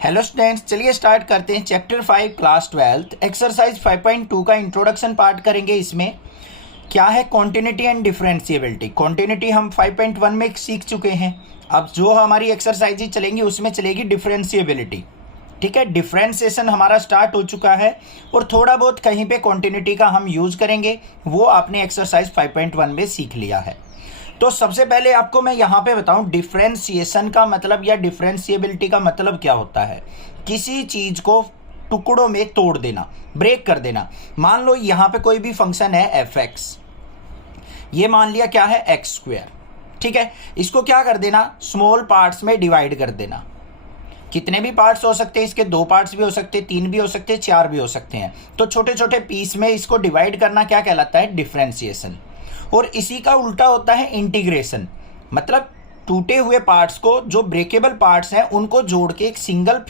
Hello students, चलिए start करते हैं। चैप्टर 5 क्लास 12 एक्सरसाइज 5.2 का इंट्रोडक्शन पार्ट करेंगे। इसमें क्या है? Continuity and differentiability. कॉन्टिन्यूटी हम 5.1 में सीख चुके हैं। अब जो हमारी एक्सरसाइज चलेंगी उसमें चलेगी डिफरेंशिएबिलिटी। ठीक है, डिफरेंशिएशन हमारा स्टार्ट हो चुका है और थोड़ा बहुत कहीं पे कॉन्टिन्यूटी का हम यूज करेंगे, वो आपने एक्सरसाइज 5.1 में सीख लिया है। तो सबसे पहले आपको मैं यहाँ पे बताऊं डिफरेंशिएशन का मतलब या डिफरेंशिएबिलिटी का मतलब क्या होता है। किसी चीज को टुकड़ों में तोड़ देना, ब्रेक कर देना। मान लो यहाँ पे कोई भी फंक्शन है एफ एक्स, ये मान लिया क्या है एक्स स्क्वायर। ठीक है, इसको क्या कर देना, स्मॉल पार्ट्स में डिवाइड कर देना। कितने भी पार्ट्स हो सकते हैं इसके, 2 पार्ट्स भी हो सकते हैं, 3 भी हो सकते हैं, 4 भी हो सकते हैं। तो छोटे छोटे पीस में इसको डिवाइड करना क्या कहलाता है? डिफरेंशिएशन। और इसी का उल्टा होता है इंटीग्रेशन। मतलब टूटे हुए पार्ट्स को, जो ब्रेकेबल पार्ट्स हैं, उनको जोड़ के एक सिंगल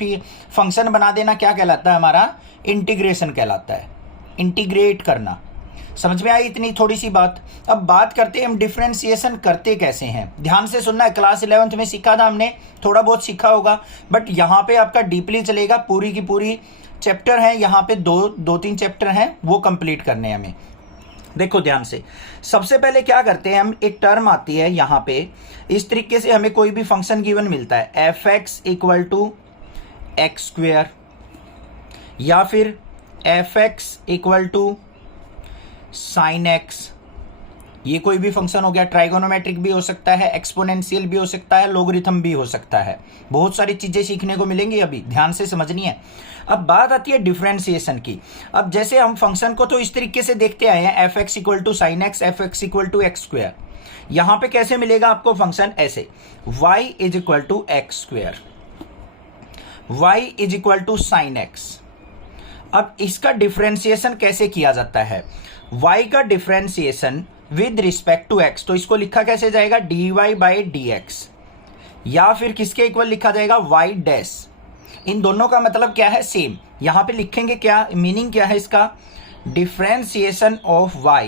फंक्शन बना देना क्या कहलाता है? हमारा इंटीग्रेशन कहलाता है। इंटीग्रेट करना। समझ में आई इतनी थोड़ी सी बात। अब बात करते हैं हम डिफरेंशिएशन करते कैसे हैं। ध्यान से सुनना है, क्लास 11th में सीखा था हमने, थोड़ा बहुत सीखा होगा, बट यहाँ पे आपका डीपली चलेगा। पूरी की पूरी चैप्टर है यहाँ पे, दो तीन चैप्टर हैं, वो कंप्लीट करने हैं हमें। देखो ध्यान से, सबसे पहले क्या करते हैं हम, एक टर्म आती है यहाँ पे। इस तरीके से हमें कोई भी फंक्शन गिवन मिलता है, F X equal to X square, या फिर F X equal to sine X. ये कोई भी फंक्शन हो गया। ट्राइगोनोमेट्रिक भी हो सकता है, एक्सपोनेंशियल भी हो सकता है, लोगरिथम भी हो सकता है। बहुत सारी चीजें सीखने को मिलेंगी, अभी ध्यान से समझनी है। अब बात आती है डिफरेंशिएशन की। अब जैसे हम फंक्शन को तो इस तरीके से देखते आए हैं, F X equal to sine X, F X equal to X square. यहां पे कैसे मिलेगा आपको फंक्शन? ऐसे, y is equal to X square, y is equal to sine X. अब इसका डिफरेंशिएशन कैसे किया जाता है? y का differentiation with respect to x, तो इसको लिखा कैसे जाएगा? dy बाई डी एक्स, या फिर किसके इक्वल लिखा जाएगा? y dash. इन दोनों का मतलब क्या है? सेम। यहां पे लिखेंगे क्या, मीनिंग क्या है इसका? डिफरेंशिएशन ऑफ y,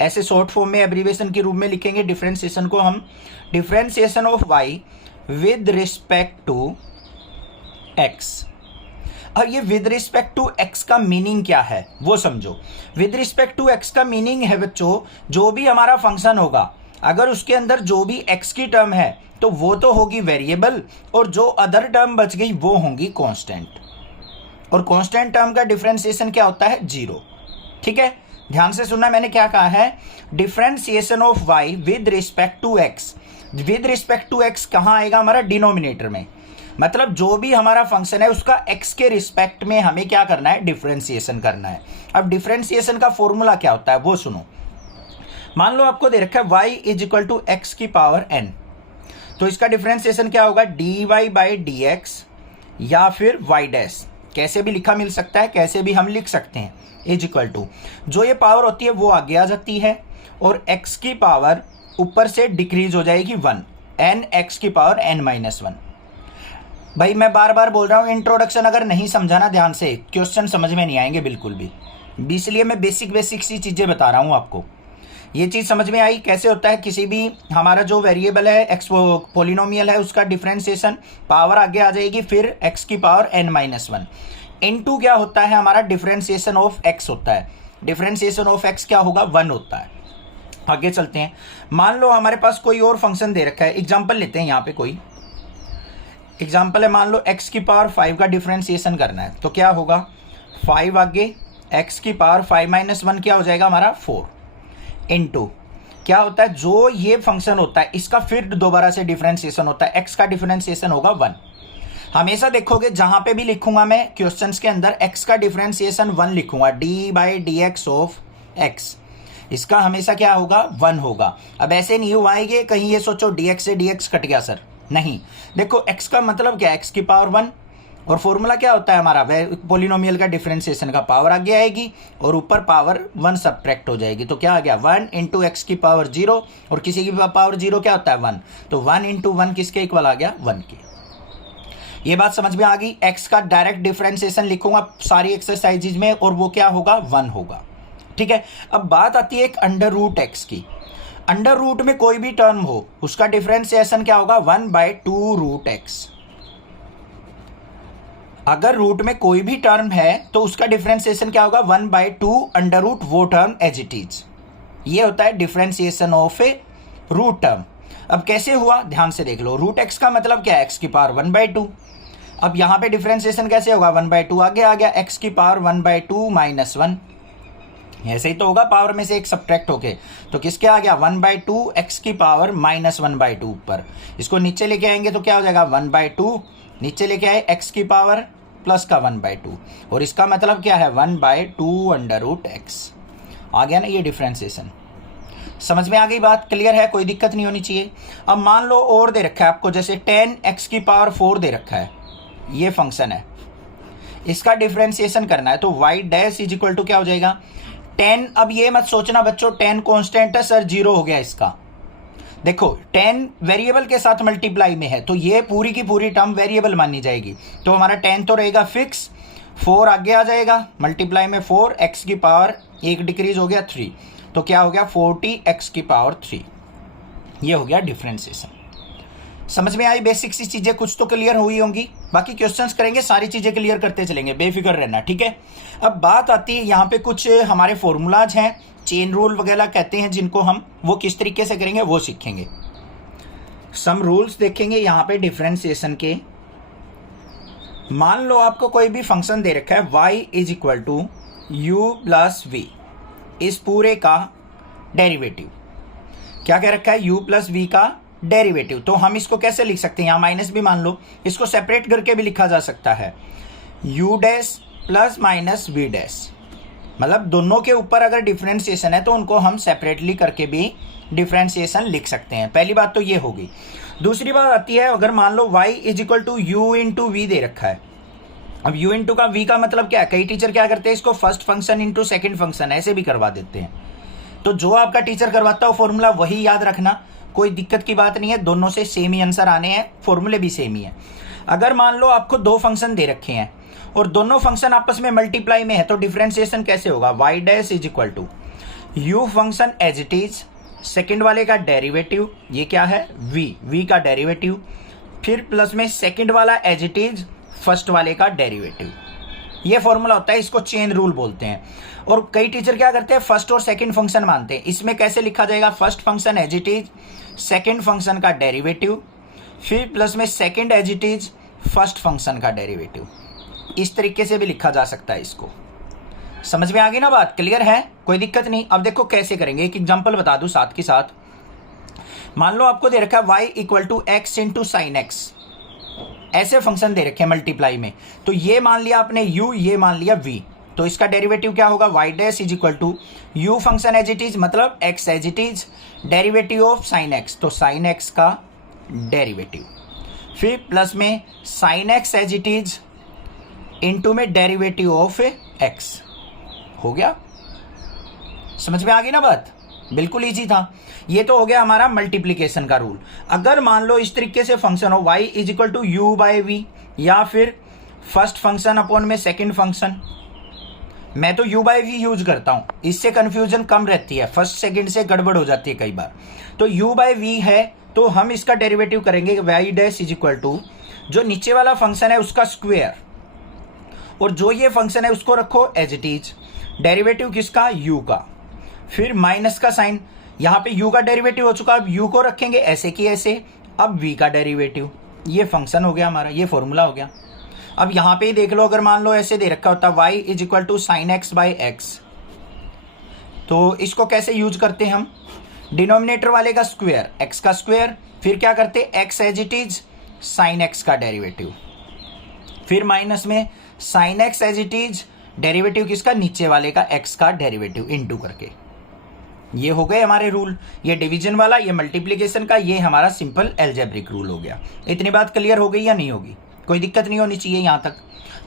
ऐसे शॉर्ट फॉर्म में एब्रीवेशन के रूप में लिखेंगे डिफरेंशिएशन को हम। Differentiation of y with respect to x। अब ये विद रिस्पेक्ट टू x का मीनिंग क्या है वो समझो। विद रिस्पेक्ट टू x का मीनिंग है बच्चों, जो भी हमारा फंक्शन होगा, अगर उसके अंदर जो भी x की टर्म है तो वो तो होगी वेरिएबल, और जो अदर टर्म बच गई वो होंगी कांस्टेंट। और कांस्टेंट टर्म का डिफरेंशिएशन क्या होता है? 0। ठीक है, ध्यान से सुनना, मैंने क्या कहा है? Differentiation of y with respect to x। With respect to x कहाँ आएगा? हमारा डिनोमिनेटर में। मतलब जो भी हमारा फंक्शन है उसका x के रिस्पेक्ट में हमें क्या करना है? डिफरेंशिएशन करना है। अब डिफरेंशिएशन का फॉर्मूला क्या होता है वो सुनो। मान लो आपको दे रखा है y is equal to X की पावर n, तो इसका डिफरेंशिएशन क्या होगा? dy बाई डी एक्स, या फिर y डैश। कैसे भी लिखा मिल सकता है, कैसे भी हम लिख सकते हैं। इज इक्वल टू, जो ये पावर होती है वो आगे आ जाती है, और x की पावर ऊपर से डिक्रीज हो जाएगी 1, n x की पावर n माइनस 1। भाई मैं बार बार बोल रहा हूं, इंट्रोडक्शन अगर नहीं समझाना ध्यान से, क्वेश्चन समझ में नहीं आएंगे बिल्कुल भी। इसलिए मैं बेसिक सी चीजें बता रहा हूं आपको। ये चीज समझ में आई कैसे होता है? किसी भी हमारा जो वेरिएबल है, एक्स पोलिनोमियल है, उसका डिफरेंशिएशन, पावर आगे आ जाएगी, फिर x की पावर n माइनस 1 इनटू क्या होता है? हमारा डिफरेंशिएशन ऑफ x होता है। डिफरेंशिएशन ऑफ x क्या होगा? 1 होता है। आगे चलते हैं। मान लो हमारे पास कोई और फंक्शन दे रखा है, एग्जाम्पल लेते हैं। यहाँ पे कोई एग्जाम्पल है, मान लो x की पावर 5 का डिफरेंशिएशन करना है, तो क्या होगा? 5 आगे x की पावर 5 माइनस 1 क्या हो जाएगा हमारा? 4 इनटू क्या होता है? जो ये फंक्शन होता है इसका फिर दोबारा से डिफरेंशिएशन होता है, x का डिफरेंशिएशन होगा 1। हमेशा देखोगे जहां पे भी लिखूंगा मैं क्वेश्चंस के अंदर, x का डिफरेंशिएशन 1 लिखूंगा, D by D X of x। इसका हमेशा क्या होगा? 1 होगा। अब ऐसे नहीं हुआ है कि कहीं ये सोचो dx से dx कट गया सर, नहीं। देखो x का मतलब क्या है? x की पावर 1, और फॉर्मूला क्या होता है हमारा? पोलिनोमियल का डिफरेंशिएशन का पावर आगे आएगी और ऊपर पावर 1 सब्ट्रैक्ट हो जाएगी, तो क्या आ गया? 1 इंटू एक्स की पावर 0, और किसी की पावर 0 क्या होता है? 1, तो 1 इंटू 1 किसके इक्वल आ गया? 1 के। ये बात समझ में आ गई। x का डायरेक्ट डिफरेंशिएशन लिखूंगा सारी एक्सरसाइजेज में, और वो क्या होगा? 1 होगा। ठीक है, अब बात आती है एक अंडर रूट एक्स की। अंडर रूट में कोई भी टर्म हो उसका डिफरेंशिएशन क्या होगा? 1 बाई 2 रूट एक्स। अगर रूट में कोई भी टर्म है तो उसका डिफरेंशिएशन क्या होगा, 1/2 अंडर रूट वो टर्म एज इट इज। ये होता है differentiation of a root term. अब कैसे हुआ ध्यान से देख लो, रूट एक्स का मतलब क्या है, एक्स की पावर 1/2। अब यहां पे डिफरेंशिएशन कैसे होगा, 1/2 आगे आ गया, एक्स की पावर 1/2 माइनस 1, ऐसे ही तो होगा, पावर में से एक सब्ट्रैक्ट होके, तो किसके आ गया 1/2 एक्स की पावर माइनस 1/2 ऊपर। इसको नीचे लेके आएंगे तो क्या हो जाएगा 1/2, नीचे लेके आए एक्स की पावर प्लस का 1/2, और इसका मतलब क्या है 1/2 अंडर रूट एक्स। आ गया ना ये डिफरेंशिएशन। समझ में आ गई बात, क्लियर है, कोई दिक्कत नहीं होनी चाहिए। अब मान लो और दे रखा है आपको, जैसे 10 एक्स की पावर 4 दे रखा है, ये फंक्शन है, इसका डिफरेंशिएशन करना है, तो Y dash is equal to क्या हो जाएगा 10। अब ये मत सोचना बच्चों 10 कांस्टेंट है सर, 0 हो गया इसका। देखो 10 वेरिएबल के साथ मल्टीप्लाई में है, तो ये पूरी की पूरी टर्म वेरिएबल मानी जाएगी, तो हमारा 10 तो रहेगा फिक्स, 4 आगे आ जाएगा मल्टीप्लाई में 4, एक्स की पावर 1 डिक्रीज हो गया 3, तो क्या हो गया 40 एक्स की पावर 3। ये हो गया डिफरेंशिएशन। समझ में आई बेसिक सी चीजें, कुछ तो क्लियर हुई होंगी, बाकी क्वेश्चंस करेंगे, सारी चीजें क्लियर करते चलेंगे, बेफिक्र रहना, ठीक है। अब बात आती है यहाँ पे कुछ हमारे फॉर्मूलाज हैं, चेन रूल वगैरह कहते हैं जिनको, हम वो किस तरीके से करेंगे वो सीखेंगे। सम रूल्स देखेंगे यहाँ पे डिफरेंशिएशन के। मान लो आपको कोई भी फंक्शन दे रखा है y is equal to U plus V, इस पूरे का डेरिवेटिव, क्या कह रखा है u प्लस वी का डेरिवेटिव, तो हम इसको कैसे लिख सकते हैं, यहाँ माइनस भी मान लो, इसको सेपरेट करके भी लिखा जा सकता है, u dash plus minus V dash, मतलब दोनों के ऊपर अगर डिफरेंशिएशन है तो उनको हम सेपरेटली करके भी डिफरेंशिएशन लिख सकते हैं। पहली बात तो ये होगी। दूसरी बात आती है, अगर मान लो y is equal to U into V दे रखा है, अब u इंटू का v का मतलब क्या है, कई टीचर क्या करते हैं इसको first function into second function ऐसे भी करवा देते हैं, तो जो आपका टीचर करवाता हो फॉर्मूला वही याद रखना, कोई दिक्कत की बात नहीं है, दोनों से सेम ही आंसर आने हैं, फॉर्मूले भी सेम ही है। अगर मान लो आपको दो फंक्शन दे रखे हैं और दोनों फंक्शन आपस में मल्टीप्लाई में है, तो डिफरेंशिएशन कैसे होगा, y dash is equal to u function as it is, second वाले का डेरिवेटिव, ये क्या है v का डेरिवेटिव, फिर प्लस में सेकेंड वाला एज इट इज फर्स्ट वाले का डेरिवेटिव। ये फॉर्मूला होता है, इसको चेन रूल बोलते हैं। और कई टीचर क्या करते हैं फर्स्ट और सेकंड फंक्शन मानते हैं, इसमें कैसे लिखा जाएगा, first function as it is second function का डेरिवेटिव, फिर प्लस में second as it is first function का डेरिवेटिव, इस तरीके से भी लिखा जा सकता है इसको। समझ में आ गई ना बात, क्लियर है, कोई दिक्कत नहीं। अब देखो कैसे करेंगे, एक एग्जांपल बता दूं साथ के साथ। मान लो आपको दे रखा है y equal to X into sine X, ऐसे फंक्शन दे रखे हैं मल्टीप्लाई में, तो ये मान लिया आपने u, ये मान लिया v, तो इसका डेरिवेटिव क्या होगा, y dash is equal to u function as it is मतलब x as it is, derivative of sine x, तो साइन x का डेरिवेटिव, फिर प्लस में sine x as it is into में डेरिवेटिव ऑफ x, हो गया। समझ में आ गई ना बात, बिल्कुल इजी था। ये तो हो गया हमारा मल्टीप्लिकेशन का रूल। अगर मान लो इस तरीके से फंक्शन हो y is equal to U by V, या फिर फर्स्ट फंक्शन अपॉन में सेकंड फंक्शन, मैं तो u बाई वी यूज करता हूं, इससे कंफ्यूजन कम रहती है, फर्स्ट सेकंड से गड़बड़ हो जाती है कई बार। तो u बाई वी है, तो हम इसका डेरिवेटिव करेंगे y dash is equal to जो नीचे वाला फंक्शन है उसका स्क्वायर, और जो ये फंक्शन है उसको रखो एज इट इज, डेरिवेटिव किसका, u का, फिर माइनस का साइन, यहाँ पे u का डेरिवेटिव हो चुका, अब u को रखेंगे ऐसे की ऐसे, अब v का डेरिवेटिव, ये फंक्शन हो गया हमारा, ये फॉर्मूला हो गया। अब यहाँ पे ही देख लो, अगर मान लो ऐसे दे रखा होता y is equal to sine X by X, तो इसको कैसे यूज करते हैं हम, डिनोमिनेटर वाले का स्क्वायर, x का स्क्वायर, फिर क्या करते x as it is sine x का डेरिवेटिव, फिर माइनस में sine x as it is derivative किसका, नीचे वाले का x का डेरिवेटिव इनटू करके। ये हो गए हमारे रूल, ये डिवीजन वाला, ये मल्टीप्लिकेशन का, ये हमारा सिंपल एल्जेब्रिक रूल हो गया। इतनी बात क्लियर हो गई या नहीं होगी, कोई दिक्कत नहीं होनी चाहिए। यहाँ तक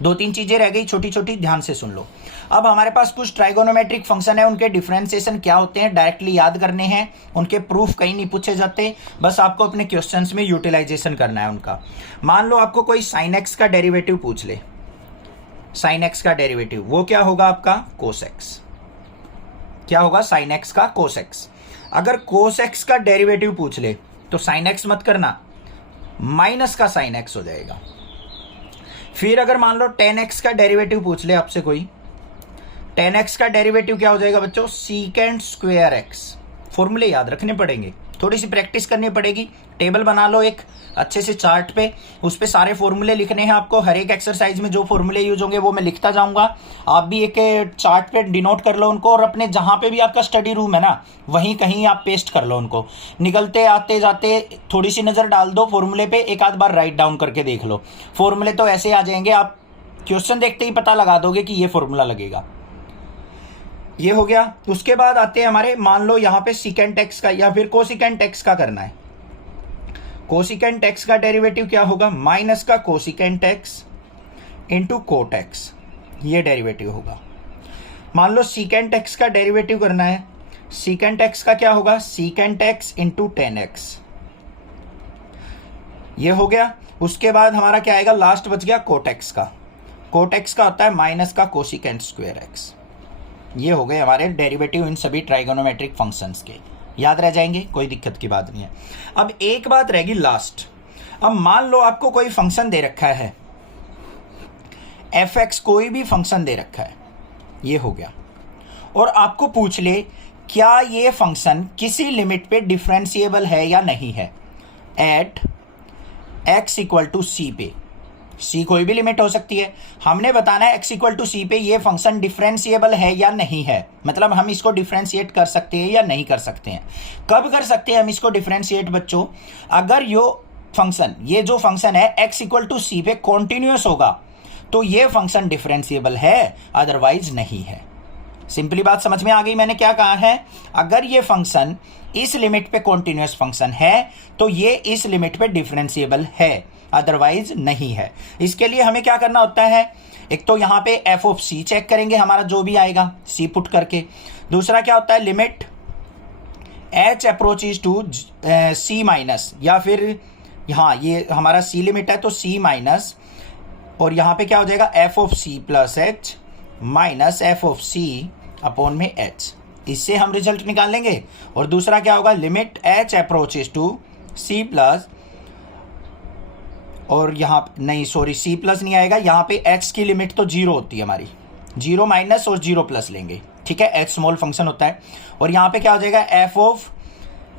दो तीन चीजें रह गई छोटी छोटी, ध्यान से सुन लो। अब हमारे पास कुछ ट्राइगोनोमेट्रिक फंक्शन है, उनके डिफरेंशिएशन क्या होते हैं डायरेक्टली याद करने हैं, उनके प्रूफ कहीं नहीं पूछे जाते, बस आपको अपने क्वेश्चंस में यूटिलाइजेशन करना है उनका। मान लो आपको कोई साइन एक्स का डेरिवेटिव पूछ ले, साइन एक्स का डेरिवेटिव वो क्या होगा आपका, कोस एक्स, क्या होगा, साइन एक्स का कोस एक्स। अगर कोस एक्स का डेरिवेटिव पूछ ले तो साइन एक्स मत करना, माइनस का साइन एक्स हो जाएगा। फिर अगर मान लो 10x का डेरिवेटिव पूछ ले आपसे कोई, 10x का डेरिवेटिव क्या हो जाएगा बच्चों, सीकेंड स्क्वायर एक्स। फॉर्मूले याद रखने पड़ेंगे, थोड़ी सी प्रैक्टिस करनी पड़ेगी। टेबल बना लो एक अच्छे से चार्ट पे, उस पे सारे फॉर्मूले लिखने हैं आपको। हर एक एक्सरसाइज में जो फॉर्मूले यूज होंगे वो मैं लिखता जाऊंगा, आप भी एक चार्ट पे डिनोट कर लो उनको, और अपने जहां पे भी आपका स्टडी रूम है ना वहीं कहीं आप पेस्ट कर लो उनको। निकलते आते जाते थोड़ी सी नजर डाल दो फॉर्मूले पे, एक आध बार राइट डाउन करके देख लो। फॉर्मूले तो ऐसे आ जाएंगे, आप क्वेश्चन देखते ही पता लगा दोगे कि ये फॉर्मूला लगेगा। ये हो गया। उसके बाद आते हैं हमारे, मान लो यहां पे सीकेंट एक्स का या फिर कोसिकेंट एक्स का करना है। कोसिकेंट एक्स का डेरिवेटिव क्या होगा, माइनस का cosecant x into cot x, ये डेरिवेटिव होगा। मान लो सीकेंट एक्स का डेरिवेटिव करना है, सीकेंट एक्स का क्या होगा, सीकेंट एक्स इंटू 10x, ये हो गया। उसके बाद हमारा क्या आएगा, लास्ट बच गया कोट एक्स का। कोट एक्स का होता है माइनस का कोसिकेंट स्क्वायर एक्स। ये हो गए हमारे डेरिवेटिव इन सभी ट्राइगोनोमेट्रिक फंक्शंस के, याद रह जाएंगे, कोई दिक्कत की बात नहीं है। अब एक बात रहेगी लास्ट। अब मान लो आपको कोई फंक्शन दे रखा है fx, कोई भी फंक्शन दे रखा है, ये हो गया, और आपको पूछ ले क्या ये फंक्शन किसी लिमिट पे डिफरेंशिएबल है या नहीं है, एट x इक्वल टू सी पे। c कोई भी लिमिट हो सकती है, हमने बताना है x इक्वल टू सी पे ये फंक्शन डिफरेंशिएबल है या नहीं है, मतलब हम इसको डिफरेंशिएट कर सकते हैं या नहीं कर सकते हैं। कब कर सकते हैं हम इसको डिफरेंशिएट बच्चों, अगर ये जो फंक्शन है x इक्वल टू सी पे कॉन्टिन्यूअस होगा तो ये फंक्शन डिफरेंशिएबल है, अदरवाइज नहीं है। सिंपली बात समझ में आ गई मैंने क्या कहा है, अगर ये फंक्शन इस लिमिट पे कॉन्टिन्यूअस फंक्शन है तो ये इस लिमिट पे डिफरेंशिएबल है, अदरवाइज नहीं है। इसके लिए हमें क्या करना होता है, एक तो यहां पे एफ ऑफ सी चेक करेंगे, हमारा जो भी आएगा सी पुट करके। दूसरा क्या होता है, limit H approaches to C minus, या फिर हाँ ये हमारा सी लिमिट है तो सी माइनस, और यहां पे क्या हो जाएगा F of C plus H minus F of C upon में एच, इससे हम रिजल्ट निकाल लेंगे। और दूसरा क्या होगा, limit H approaches to C plus, और यहां नहीं सॉरी सी प्लस नहीं आएगा, यहां पे एच की लिमिट तो जीरो होती है हमारी, जीरो माइनस और जीरो प्लस लेंगे, ठीक है, एच स्मॉल फंक्शन होता है। और यहां पे क्या हो जाएगा एफ ऑफ,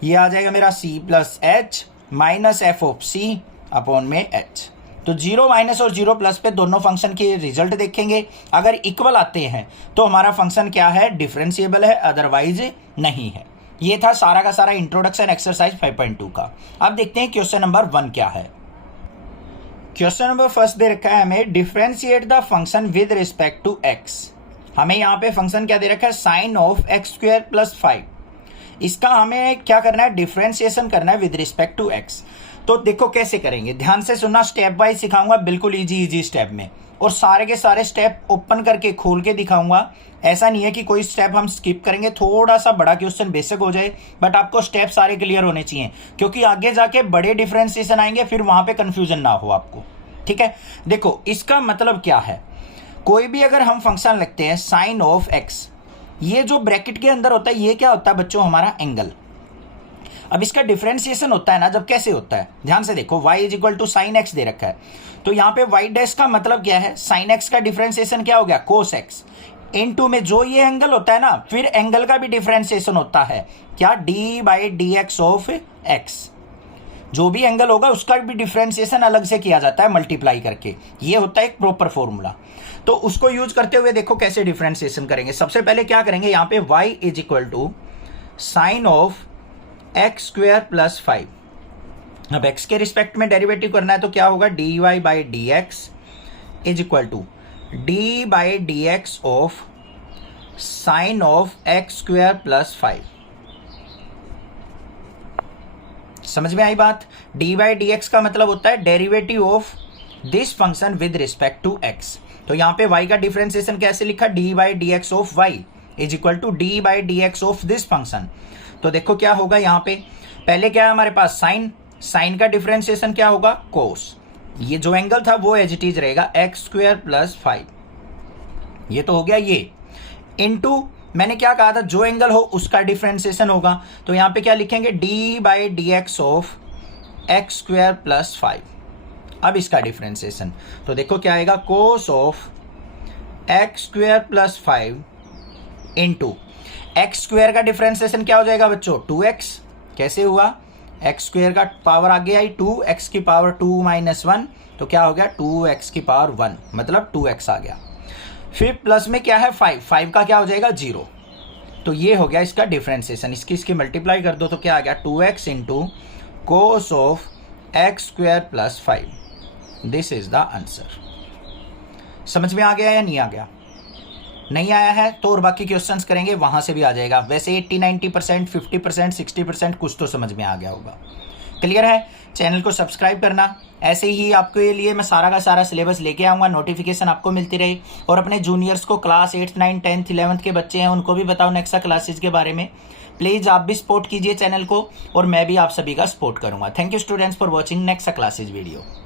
ये आ जाएगा मेरा C plus H minus F of C upon में एच। तो जीरो माइनस और जीरो प्लस पे दोनों फंक्शन के रिजल्ट देखेंगे, अगर इक्वल आते हैं तो हमारा फंक्शन क्या है, डिफरेंशिएबल है, अदरवाइज नहीं है। ये था सारा का सारा इंट्रोडक्शन एक्सरसाइज 5.2 का। अब देखते हैं क्वेश्चन नंबर 1 क्या है। क्वेश्चन नंबर फर्स्ट दे रखा है हमें, differentiate the function with respect to X. हमें यहाँ पे फंक्शन क्या दे रखा है, sine of X square plus 5। इसका हमें क्या करना है, डिफरेंशिएशन करना है विद रिस्पेक्ट टू एक्स। तो देखो कैसे करेंगे, ध्यान से सुनना, स्टेप वाइज सिखाऊंगा, बिल्कुल इजी स्टेप में, और सारे के सारे स्टेप ओपन करके खोल के दिखाऊंगा। ऐसा नहीं है कि कोई स्टेप हम स्किप करेंगे, थोड़ा सा बड़ा क्वेश्चन बेसिक हो जाए, बट आपको स्टेप सारे क्लियर होने चाहिए, क्योंकि आगे जाके बड़े डिफरेंशिएशन आएंगे, फिर वहां पे कंफ्यूजन ना हो आपको, ठीक है। देखो इसका मतलब क्या है, कोई भी अगर हम फंक्शन लिखते हैं साइन ऑफ एक्स, ये जो ब्रैकेट के अंदर होता है ये क्या होता है बच्चों, हमारा एंगल। अब इसका डिफरेंशिएशन होता है ना जब, कैसे होता है, ध्यान से देखो, y is equal to sine X दे रखा है, तो यहाँ पे y डैश का मतलब क्या है, साइन एक्स का डिफरेंशिएशन क्या हो गया, कोस एक्स, इनटू में जो ये एंगल होता है ना, फिर एंगल का भी डिफरेंशिएशन होता है क्या, D by D X of x. जो भी एंगल होगा उसका भी डिफरेंशिएशन अलग से किया जाता है मल्टीप्लाई करके, ये होता है एक प्रॉपर फॉर्मूला। तो उसको यूज करते हुए देखो कैसे डिफरेंशिएशन करेंगे। सबसे पहले क्या करेंगे, यहाँ पे y is equal to sine of X square plus 5। अब x के रिस्पेक्ट में डेरिवेटिव करना है तो क्या होगा, D Y by D X is equal to D by D X of sine of X square plus 5। समझ में आई बात, डी बाई डी एक्स का मतलब होता है derivative of this function with respect to X. तो यहाँ पे y का डिफरेंशिएशन कैसे लिखा, D by D X of y is equal to D by D X of this function. तो देखो क्या होगा, यहाँ पे पहले क्या है हमारे पास साइन, साइन का डिफरेंशिएशन क्या होगा, कोस, ये जो एंगल था वो एज इट इज रहेगा एक्स स्क्वायर प्लस 5, ये तो हो गया ये, इनटू मैंने क्या कहा था, जो एंगल हो उसका डिफरेंशिएशन होगा, तो यहाँ पे क्या लिखेंगे, D by D X of X square plus 5 अब इसका डिफ्रेंसिएशन, तो देखो क्या आएगा, cos of X square plus 5 into x square का डिफ्रेंसिएशन क्या हो जाएगा बच्चों, 2x। कैसे हुआ, एक्स स्क्वायर का पावर आगे आई 2, एक्स की पावर 2 माइनस 1, तो क्या हो गया 2x की पावर 1, मतलब 2x आ गया। फिर प्लस में क्या है 5 का क्या हो जाएगा 0, तो ये हो गया इसका डिफ्रेंसिएशन। इसकी मल्टीप्लाई कर दो तो क्या आ गया 2x into cos of X square plus 5। This is the answer. समझ में आ गया या नहीं आ गया? नहीं आया है तो और बाकी क्वेश्चंस करेंगे, वहां से भी आ जाएगा। वैसे 80-90%, 50%, 60% कुछ तो समझ में आ गया होगा। क्लियर है? चैनल को सब्सक्राइब करना। ऐसे ही आपके लिए मैं सारा का सारा सिलेबस लेके आऊँगा, नोटिफिकेशन आपको मिलती रही। और अपने जूनियर्स को, क्लास 8, 9, 10, 11 के बच्चे हैं, उनको भी बताओ नेक्सा क्लासेज के बारे में। प्लीज़ आप भी सपोर्ट कीजिए चैनल को, और मैं भी आप सभी का सपोर्ट करूँगा। Thank you students for watching Nexa classes video.